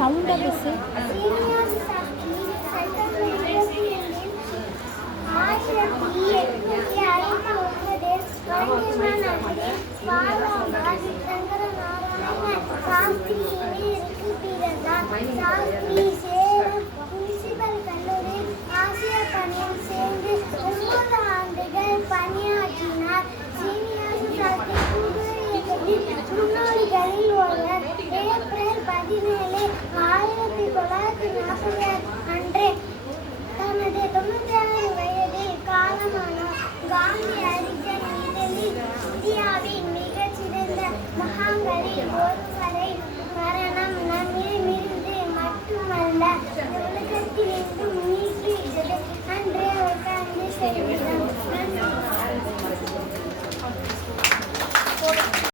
சவுண்டா பேசு. சீனிவாச சாஸ்திரி செப்டம்பர் 22 1859 வடநிர்மல நகரில் பாலாமார் சங்கரநாராயண சாஸ்திரியிற்கு பிறந்தார். சாஸ்திரி சேலம் முனிசிபல் கல்லூரியில் ஆசிரியர் பணியில் சேர்ந்து 9 ஆண்டுகள் பணியாற்றினார். சீனிவாச சாஸ்திரி கூடுதல் இயக்கத்தின் முன்னோடிகளில் ஒருவர். ஏப்ரல் 17, 1940 அன்று தனது 96 வயதில் காலமானார். காந்தி ஹரிஜன் இதழில் இந்தியாவின் மிகச்சிறந்த மகான்களில் ஒருவரை மரணம் நம்மிடமிருந்து மட்டுமல்ல